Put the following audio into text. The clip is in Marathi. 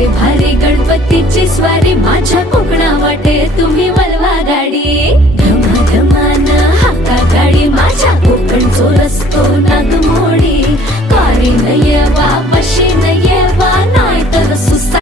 असते भारी गणपतीची स्वारी, माझ्या कोकणा वाटे तुम्ही वळवा गाडी. धमाधमान हाका गाडी, माझ्या कोकणचो रस्तो नागमोडी, वारी नये बाबा